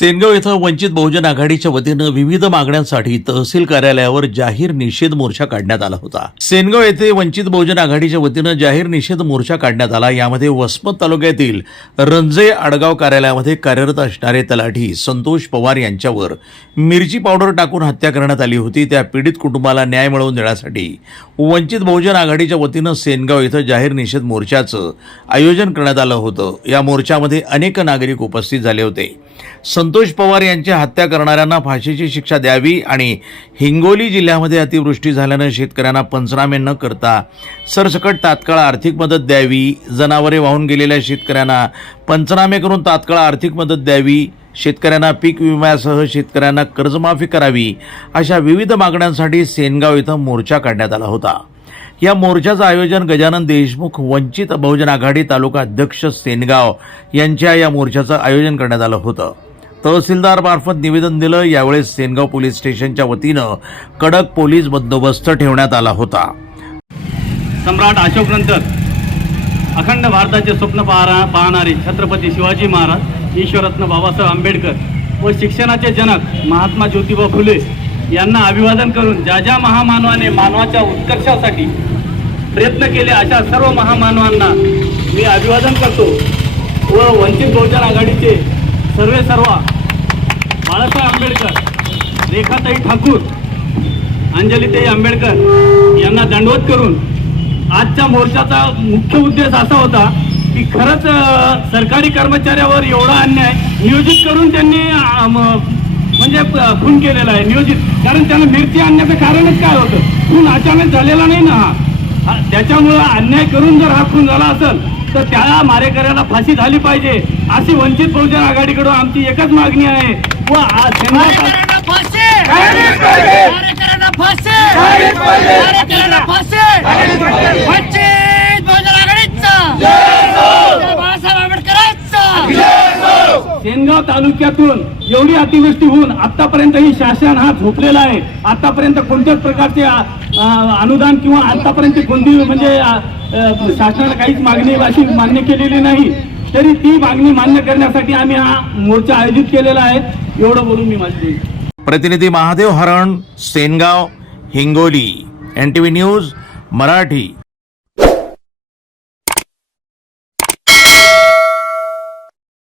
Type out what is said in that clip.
सेनगाव येथे वंचित बहुजन आघाडीच्या वतीनं विविध मागण्यांसाठी तहसील कार्यालयावर जाहीर निषेध मोर्चा काढण्यात आला होता। सेनगाव येथे वंचित बहुजन आघाडीच्या वतीनं जाहीर निषेध मोर्चा काढण्यात आला। यामध्ये वसमत तालुक्यातील रंजे आडगाव कार्यालयामध्ये कार्यरत असणारे तलाठी संतोष पवार यांच्यावर मिरची पावडर टाकून हत्या करण्यात आली होती। त्या पीडित कुटुंबाला न्याय मिळवून देण्यासाठी वंचित बहुजन आघाडीच्या वतीनं सेनगाव येथे जाहीर निषेध मोर्चाचं आयोजन करण्यात आलं होतं। या मोर्चामध्ये अनेक नागरिक उपस्थित झाले होते। संतोष पवार यांची हत्या करणाऱ्यांना फाशीची शिक्षा द्यावी आणि हिंगोली जिल्ह्यामध्ये अतिवृष्टी झाल्यानं शेतकऱ्यांना पंचनामे न करता सरसकट तात्काळ आर्थिक मदत द्यावी, जनावरे वाहून गेलेल्या शेतकऱ्यांना पंचनामे करून तात्काळ आर्थिक मदत द्यावी, शेतकऱ्यांना पीक विम्यासह शेतकऱ्यांना कर्जमाफी करावी, अशा विविध मागण्यांसाठी सेनगाव इथं मोर्चा काढण्यात आला होता। या मोर्चाचं आयोजन गजानन देशमुख वंचित बहुजन आघाडी तालुका अध्यक्ष सेनगाव यांच्या या मोर्चाचं आयोजन करण्यात आलं होतं। तहसीलदार मार्फत निवेदन दिलं। यावेळी सेनगाव पोलीस स्टेशनच्या वतीनं कडक पोलीस बंदोबस्त ठेवण्यात आला होता। सम्राट अशोकनंतर अखंड भारताचे स्वप्न पाहणारे छत्रपती शिवाजी महाराज, ईश्वररत्न बाबासाहेब आंबेडकर व शिक्षणाचे जनक महात्मा ज्योतिबा फुले यांना अभिवादन करून ज्या महामानवाने मानवाच्या उत्कर्षासाठी प्रयत्न केले अशा सर्व महामानवांना मी अभिवादन करतो व वंचित बहुजन आघाडीचे सर्व बाळासाहेब आंबेडकर, रेखाताई ठाकूर, अंजलीताई आंबेडकर यांना दंडवत करून आजच्या मोर्चाचा मुख्य उद्देश असा होता की खरंच सरकारी कर्मचाऱ्यावर एवढा अन्याय नियोजित करून त्यांनी म्हणजे खून केलेला आहे नियोजित। कारण त्यांना मिरची आणण्याचं कारणच काय होतं? खून अचानक झालेला नाही ना हा, त्याच्यामुळं अन्याय करून जर हा खून झाला असेल तर त्या मारेकऱ्याला फाशी झाली पाहिजे अशी वंचित बहुजन आघाडीकडून आमची एकच मागणी आहे। व सेनगाव तालुक्यातून एवढी अतिवृष्टी होऊन आतापर्यंत ही शासन हा झोपलेला आहे। आतापर्यंत कोणत्याच प्रकारचे अनुदान किंवा आतापर्यंत कोणती म्हणजे शासनाला काहीच मागणी अशी मान्य केलेली नाही, तरी ती मागणी मान्य करण्यासाठी आम्ही हा मोर्चा आयोजित केलेला आहे। एवढं बोलून मी माझी प्रतिनिधी महादेव हरण, सेनगाव, हिंगोली, NTV न्यूज मराठी।